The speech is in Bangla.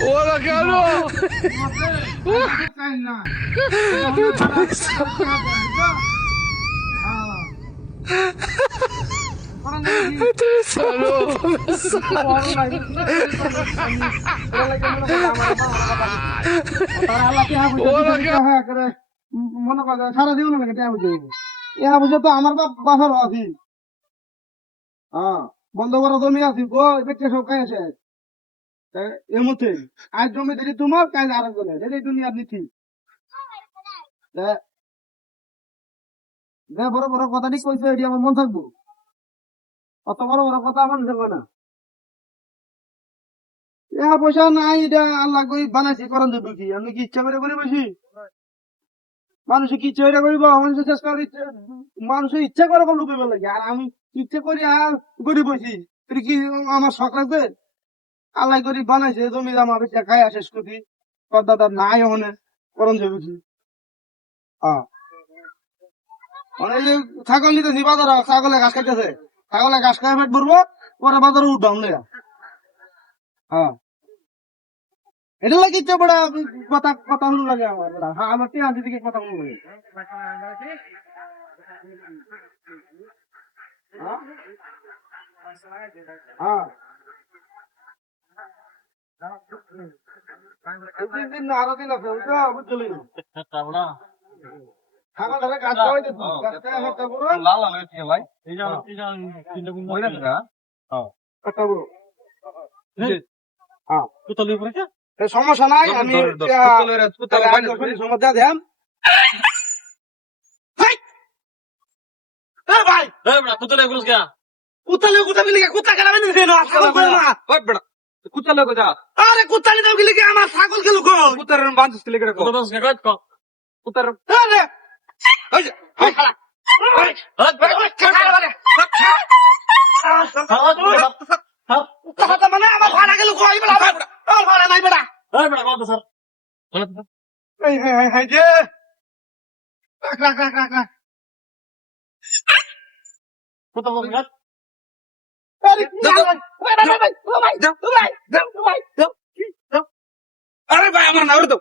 Hola, Carlos. মনে কথা সারা জীবন লাগে ইহা বুঝে তো আমার বাসার আছি হ্যাঁ বন্ধ করা জমি আছি গো দেখতে সব খাই আছে এর মধ্যে আজ জমি দিলি তোমার কাজ আর একজনের এটাই দুনিয়ার নীতি বড় বড় কথা ঠিক কইছে এটি আমার মন থাকবো অত বড় বড় কথা আমার থাকবে না ইহা পয়সা নাই এটা আল্লাহ করি বানাইছি করেন দেবো কি আমি কি ইচ্ছা করে বসি মানুষ কি ইচ্ছা করে করিব মানুষের চেষ্টা মানুষের ইচ্ছা করে লুকিব লাগে আর আমি ইচ্ছা করি আর গরিব বসি এটা কি আমার শখ লাগবে আল্লাহ করি বানাইছে জমি জামা বেচা খাই শেষ করি দাদা নাই ওখানে করণ যাবে কি ছাগল নিতেছি বাজার ছাগলে ঘাস খাইতেছে ছাগলে ঘাস খাই পেট ভরবো পরে বাজারে উঠবাম হ্যাঁ এটা লাগে ইচ্ছা বড়া কথা কথা হলো লাগে আমার হ্যাঁ আমার টিয়া দিকে কথা হলো লাগে হ্যাঁ আরো দিন আছে বুঝলি ছাগল ধরে গাছ খাওয়াইতে লাল লাল হয়েছে ভাই এই যে তিনটা গুণ হয়ে গেছে হ্যাঁ কত লিয়ে পড়েছে সমস্যা নাই আমি সমস্যা দেন ভাই কত লিয়ে পড়েছে কুত্তা মিলে কুত্তা খেলাবে দিছে না ওই বড় কুত্তা লোক যা আরে কুত্তা নিতে গেলে কি আমার ছাগল খেলো কো কুত্তার বাঁধছিস লিখে রাখো কত দশ টাকা কত কুত্তার আরে ওই যে ওই খালা ওই কথা মানে আমার ভাড়া গেল কই বলা আমার ভাড়া নাই বেটা এই বড় কত স্যার এই হ্যাঁ যে রাখ কত বলছিস আরে ভাই আমার না ওরে তো